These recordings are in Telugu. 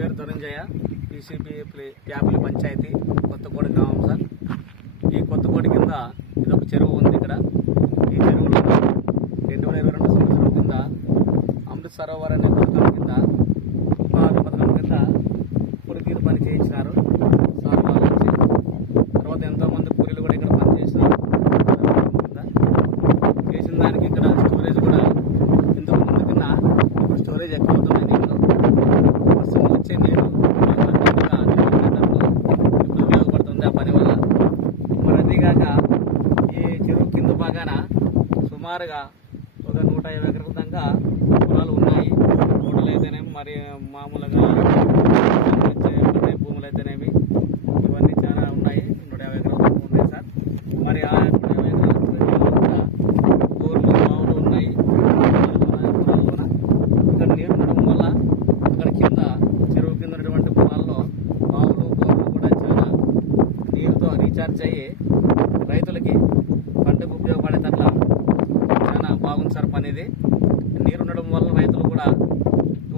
పేరు ధనంజయ, పీసీబీ ప్యాపిలి పంచాయతీ, కొత్తకోట గ్రామం సార్. ఈ కొత్తకోట కింద ఇదొక చెరువు ఉంది. ఇక్కడ ఈ చెరువులో 2022 సంవత్సరం కింద అమృత్ సరోవర్ అనే పథకం కింద పొడితీరు పని చేయించినారు సార్ వాళ్ళు వచ్చి. తర్వాత ఎంతోమంది కూలీలు కూడా ఇక్కడ పని చేసినారు. చేసిన దానికి ఇక్కడ స్టోరేజ్ కూడా ఇంతకు ముందు కింద ఇప్పుడు స్టోరేజ్ ఎక్కువ అవుతున్నాయి. నీళ్ళు వర్షం వచ్చే నీళ్ళు ఇప్పుడు ఉపయోగపడుతుంది ఆ పని వల్ల. మరి అదేగాక ఈ చెరువు కింద బాగాన సుమారుగా ఒక 150 ఎకరాల దాకా పొలాలు ఉన్నాయి. తోటలు అయితేనేమి, మరి మామూలుగా వచ్చే భూములు అయితేనేమి, ఇవన్నీ చాలా ఉన్నాయి. 150 ఎకరాల దాకా ఉన్నాయి సార్. మరి ఆ 150 ఎకరాల బోర్లు, బావులు ఉన్నాయి. పొలాల్లోన ఇక్కడ నీరు ఉండడం వల్ల అక్కడ కింద చెరువు కింద ఉన్నటువంటి పొలాల్లో బావులు, బోర్లు కూడా చాలా నీరుతో రీఛార్జ్ అయ్యి రైతులకి పంటకు ఉపయోగపడేటట్లా చాలా బాగుంది సార్ పని. ఇది నీరు ఉండడం వల్ల రైతులు కూడా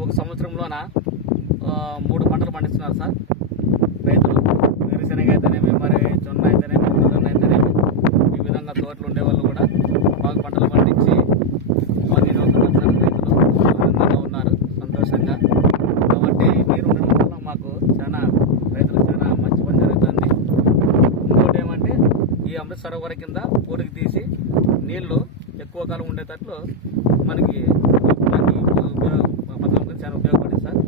ఒక సంవత్సరంలోన 3 పంటలు పండిస్తున్నారు సార్ రైతులు. వేరుశనగ అయితేనేమి, మరి జొన్న అయితేనేమి, మొక్కజొన్న అయితేనేమి, ఈ విధంగా తోటలు ఉండే వాళ్ళు కూడా బాగా పంటలు పండించి అవుతున్నారు సార్. రైతులు ఆనందంగా ఉన్నారు, సంతోషంగా. కాబట్టి నీరు ఉండడం వల్ల మాకు చాలా రైతులకు చాలా మంచి పని జరుగుతుంది. ఇంకోటి ఏమంటే ఈ అమృత్ సరోవర్ కింద పూడికి తీసి నీళ్లు ఎక్కువ కాలం ఉండేటట్లు మనకి పథకం చాలా ఉపయోగపడింది సార్.